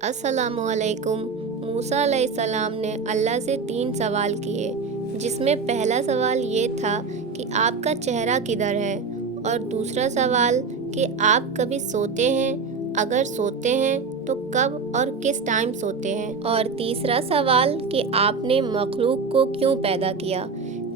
अस्सलाम वालेकुम। मूसा अलैहिस्सलाम ने अल्लाह से 3 सवाल किए, जिसमें पहला सवाल ये था कि आपका चेहरा किधर है, और दूसरा सवाल कि आप कभी सोते हैं, अगर सोते हैं तो कब और किस टाइम सोते हैं, और तीसरा सवाल कि आपने मखलूक को क्यों पैदा किया।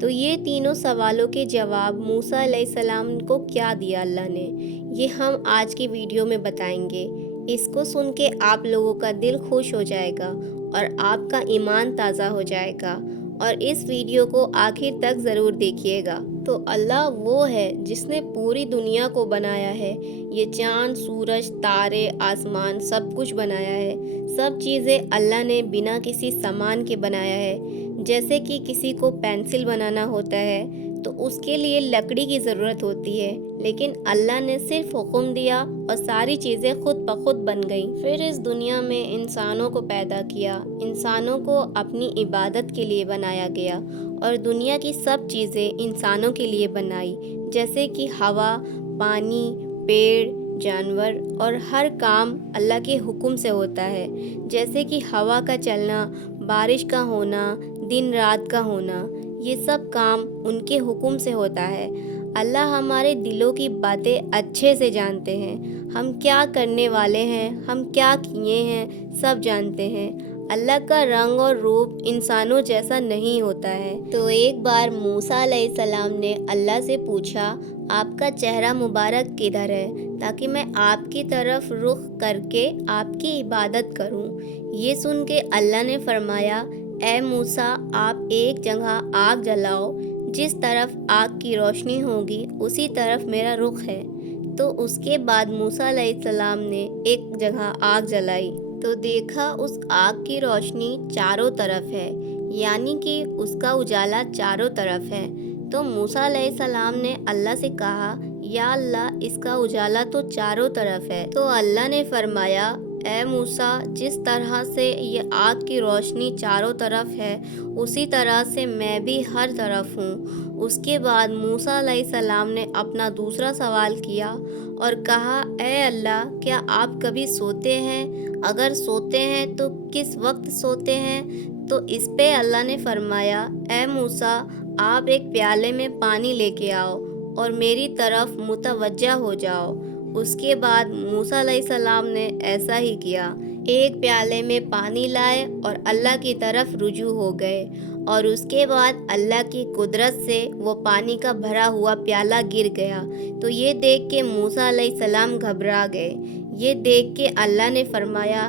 तो ये तीनों सवालों के जवाब मूसा अलैहिस्सलाम को क्या दिया अल्लाह ने, ये हम आज की वीडियो में बताएंगे। इसको सुन के आप लोगों का दिल खुश हो जाएगा और आपका ईमान ताज़ा हो जाएगा, और इस वीडियो को आखिर तक ज़रूर देखिएगा। तो अल्लाह वो है जिसने पूरी दुनिया को बनाया है। ये चाँद, सूरज, तारे, आसमान सब कुछ बनाया है। सब चीज़ें अल्लाह ने बिना किसी सामान के बनाया है। जैसे कि किसी को पेंसिल बनाना होता है तो उसके लिए लकड़ी की ज़रूरत होती है, लेकिन अल्लाह ने सिर्फ हुक्म दिया और सारी चीज़ें खुद ब खुद बन गईं। फिर इस दुनिया में इंसानों को पैदा किया, इंसानों को अपनी इबादत के लिए बनाया गया, और दुनिया की सब चीज़ें इंसानों के लिए बनाई, जैसे कि हवा, पानी, पेड़, जानवर, और हर काम अल्लाह के हुक्म से होता है। जैसे कि हवा का चलना, बारिश का होना, दिन रात का होना, ये सब काम उनके हुक्म से होता है। अल्लाह हमारे दिलों की बातें अच्छे से जानते हैं। हम क्या करने वाले हैं, हम क्या किए हैं, सब जानते हैं। अल्लाह का रंग और रूप इंसानों जैसा नहीं होता है। तो एक बार मूसा अलैहिस्सलाम ने अल्लाह से पूछा, आपका चेहरा मुबारक किधर है, ताकि मैं आपकी तरफ रुख करके आपकी इबादत करूं। ये सुन के अल्लाह ने फरमाया, ए मूसा, आप एक जगह आग जलाओ, जिस तरफ आग की रोशनी होगी उसी तरफ मेरा रुख है। तो उसके बाद मूसा अलैहिस्सलाम ने एक जगह आग जलाई तो देखा उस आग की रोशनी चारों तरफ है, यानी कि उसका उजाला चारों तरफ है। तो मूसा अलैहिस्सलाम ने अल्लाह से कहा, या अल्लाह, इसका उजाला तो चारों तरफ है। तो अल्लाह ने फरमाया, ए मूसा, जिस तरह से ये आग की रोशनी चारों तरफ है उसी तरह से मैं भी हर तरफ हूँ। उसके बाद मूसा अलैहिस्सलाम ने अपना दूसरा सवाल किया और कहा, ए अल्लाह, क्या आप कभी सोते हैं, अगर सोते हैं तो किस वक्त सोते हैं। तो इस पे अल्लाह ने फरमाया, ए मूसा, आप एक प्याले में पानी लेके आओ और मेरी तरफ मुतवज्जा हो जाओ। उसके बाद मूसा अलैहिस्सलाम ने ऐसा ही किया, एक प्याले में पानी लाए और अल्लाह की तरफ रुजू हो गए, और उसके बाद अल्लाह की कुदरत से वो पानी का भरा हुआ प्याला गिर गया। तो ये देख के मूसा अलैहिस्सलाम घबरा गए। ये देख के अल्लाह ने फरमाया,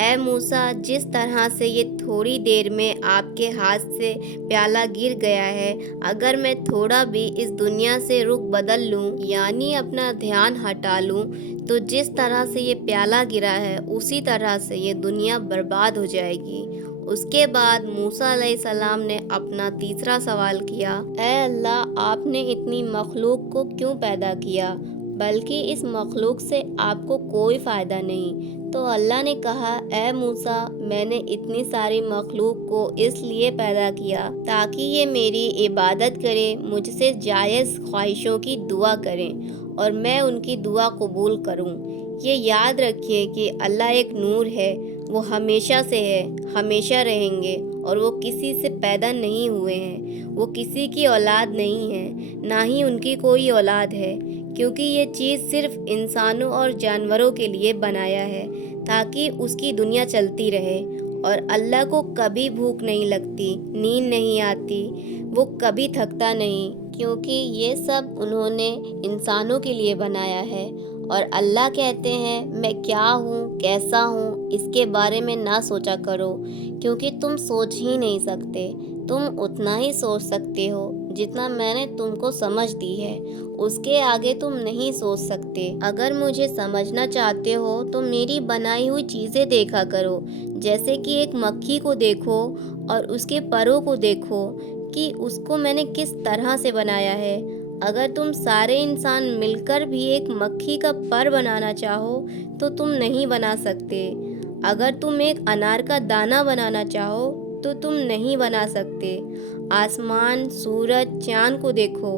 ए मूसा, जिस तरह से ये थोड़ी देर में आपके हाथ से प्याला गिर गया है, अगर मैं थोड़ा भी इस दुनिया से रुख बदल लूँ, यानी अपना ध्यान हटा लूँ, तो जिस तरह से ये प्याला गिरा है उसी तरह से ये दुनिया बर्बाद हो जाएगी। उसके बाद मूसा अलैहिस्सलाम ने अपना तीसरा सवाल किया, ए अल्लाह, आपने इतनी मखलूक को क्यों पैदा किया, बल्कि इस मखलूक से आपको कोई फ़ायदा नहीं। तो अल्लाह ने कहा, ए मूसा, मैंने इतनी सारी मखलूक को इसलिए पैदा किया ताकि ये मेरी इबादत करें, मुझसे जायज़ ख्वाहिशों की दुआ करें और मैं उनकी दुआ कबूल करूं। ये याद रखिए कि अल्लाह एक नूर है, वो हमेशा से है, हमेशा रहेंगे, और वो किसी से पैदा नहीं हुए हैं, वो किसी की औलाद नहीं है, ना ही उनकी कोई औलाद है, क्योंकि ये चीज़ सिर्फ इंसानों और जानवरों के लिए बनाया है ताकि उसकी दुनिया चलती रहे। और अल्लाह को कभी भूख नहीं लगती, नींद नहीं आती, वो कभी थकता नहीं, क्योंकि ये सब उन्होंने इंसानों के लिए बनाया है। और अल्लाह कहते हैं, मैं क्या हूँ, कैसा हूँ, इसके बारे में ना सोचा करो, क्योंकि तुम सोच ही नहीं सकते। तुम उतना ही सोच सकते हो जितना मैंने तुमको समझ दी है, उसके आगे तुम नहीं सोच सकते। अगर मुझे समझना चाहते हो तो मेरी बनाई हुई चीज़ें देखा करो, जैसे कि एक मक्खी को देखो और उसके परों को देखो कि उसको मैंने किस तरह से बनाया है। अगर तुम सारे इंसान मिलकर भी एक मक्खी का पर बनाना चाहो तो तुम नहीं बना सकते। अगर तुम एक अनार का दाना बनाना चाहो तो तुम नहीं बना सकते। आसमान, सूरज, चाँद को देखो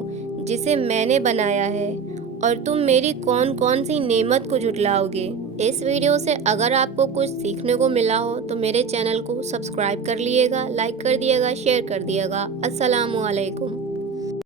जिसे मैंने बनाया है, और तुम मेरी कौन कौन सी नेमत को झुटलाओगे। इस वीडियो से अगर आपको कुछ सीखने को मिला हो तो मेरे चैनल को सब्सक्राइब कर लिएगा, लाइक कर दिएगा, शेयर कर दिएगा। अस्सलामु अलैकुम।